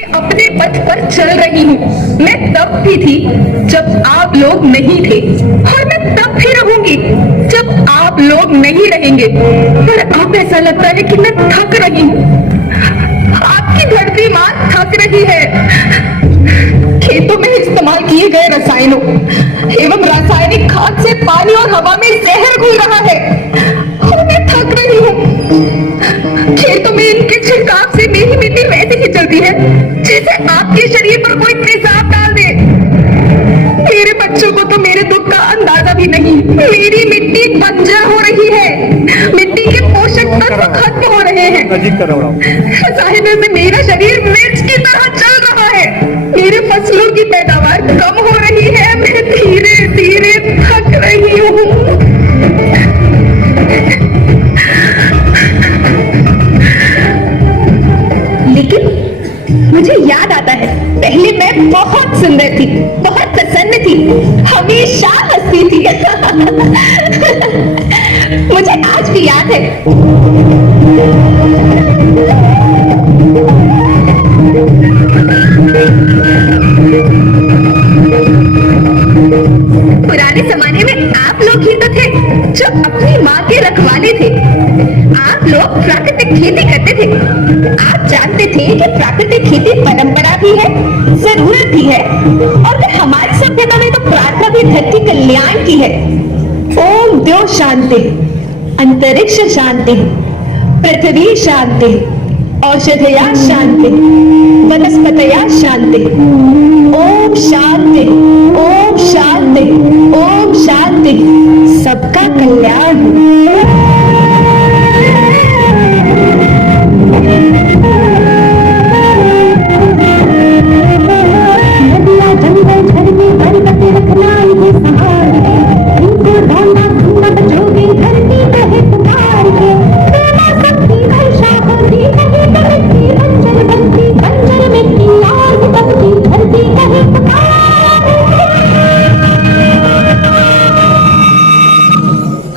अपने पथ पर चल रही हूँ। मैं तब भी थी जब आप लोग नहीं थे, और मैं तब भी रहूंगी जब आप लोग नहीं रहेंगे। पर अब ऐसा लगता है कि मैं थक रही हूँ। आपकी धरती माँ थक रही है। खेतों में इस्तेमाल किए गए रसायनों एवं रासायनिक खाद से पानी और हवा में जहर घुल रहा है, और मैं थक रही हूँ। खेतों में इनके छिड़काव से मेरी मिट्टी वैसे ही चलती है जैसे आपके शरीर पर कोई तेजाब डाल दे। मेरे बच्चों को तो मेरे दुख का अंदाजा भी नहीं। मेरी मिट्टी बंजर हो रही है, मिट्टी के पोषक तत्व खत्म हो रहे हैं। रसायनों से मेरा शरीर मिर्च की तरह चल रहा है। मेरे फसलों की पैदावार कम हो रही है। मैं धीरे धीरे थक रही हूँ। लेकिन मुझे याद आता है, पहले मैं बहुत सुंदर थी, बहुत प्रसन्न थी, हमेशा हंसती थी। मुझे आज भी याद है। पुराने जमाने में आप लोग ही तो थे जो अपनी माँ के रखवाले थे। आप लोग प्राकृतिक खेती करते थे। आप जानते थे कि प्राकृतिक खेती परंपरा भी है, जरूरत भी है, और हमारी सभ्यता में तो प्रार्थना भी धरती कल्याण की है। ओम द्यो शांति, अंतरिक्ष शांति, पृथ्वी शांति, औषधया शांति, वनस्पतया शांति। ओम शांति, ओम शांति, ओम शांति। सबका कल्याण हो।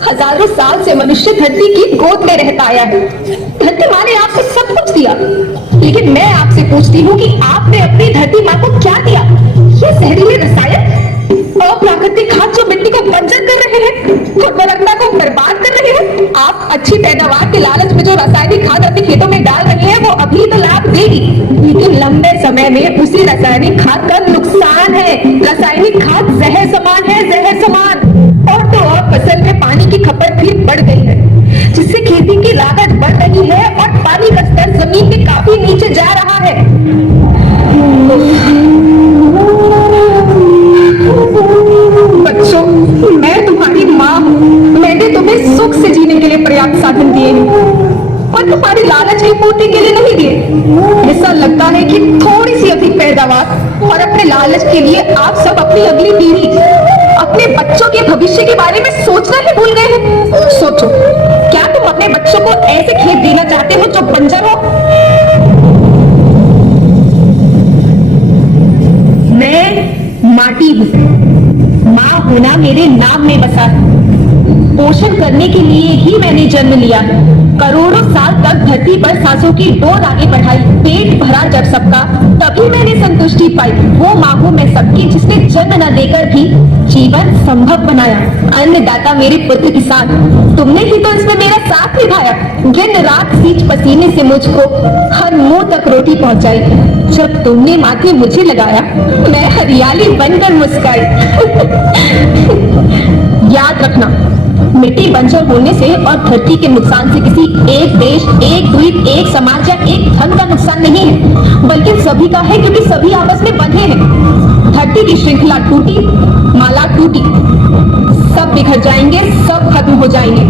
हजारों साल से मनुष्य धरती की गोद में रहता आया है। धरती माँ ने आपको सब कुछ दिया, लेकिन मैं आपसे पूछती हूँ कि आपने अपनी धरती माँ को क्या दिया? ये जहरीले रसायन, अप्राकृतिक खाद जो मिट्टी को बंजर कर रहे हैं, उर्वरकता को बर्बाद कर रहे हैं। आप अच्छी पैदावार के लालच में जो रासायनिक खाद अपने खेतों में डाल रहे हैं, वो अभी तो लाभ देगी, लेकिन लंबे समय में उसी रासायनिक खाद का नुकसान है। रासायनिक खाद जहर समान है, जहर समान। और तो और फसल में पानी की खपत भी बढ़ गई है, जिससे खेती की लागत बढ़ रही है और पानी का स्तर जमीन के काफी नीचे जा रहा है। बच्चों, मैं तुम्हारी माँ हूँ। मैंने तुम्हें सुख से जीने के लिए पर्याप्त साधन दिए हैं, और तुम्हारी लालच की पूर्ति के लिए नहीं दिए। ऐसा लगता है कि थोड़ी सी अधिक पैदावार और अपने लालच के लिए आप सब अपनी अगली पीढ़ी, अपने बच्चों के भविष्य के बारे में सोचना ही भूल गए हैं। सोचो, क्या तुम अपने बच्चों को ऐसे खेत देना चाहते हो जो बंजर हो? मैं माटी हूँ, माँ होना मेरे नाम में बसा है। पोषण करने के लिए ही मैंने जन्म लिया। करोड़ों साल तक धरती पर सांसों की डोर आगे बढ़ाई, पेट भरा जब सबका, तभी मैंने संतुष्टि पाई। वो माँ हूँ मैं सबकी, जिसने जन्म न देकर भी जीवन संभव बनाया। अन्नदाता मेरे पुत्र किसान, तुमने ही तो इसमें मेरा साथ निभाया। दिन रात सींच पसीने से मुझको हर मुंह तक रोटी पहुंचाई। जब तुमने माथे मुझे लगाया, मैं हरियाली बनकर मुस्कुराई। याद रखना, मिट्टी बंजर होने से और धरती के नुकसान से किसी एक देश, एक द्वीप, एक समाज या एक धन का नुकसान नहीं है, बल्कि सभी का है, क्योंकि सभी आपस में बंधे हैं। धरती की श्रृंखला टूटी, माला टूटी, सब बिखर जाएंगे, सब खत्म हो जाएंगे।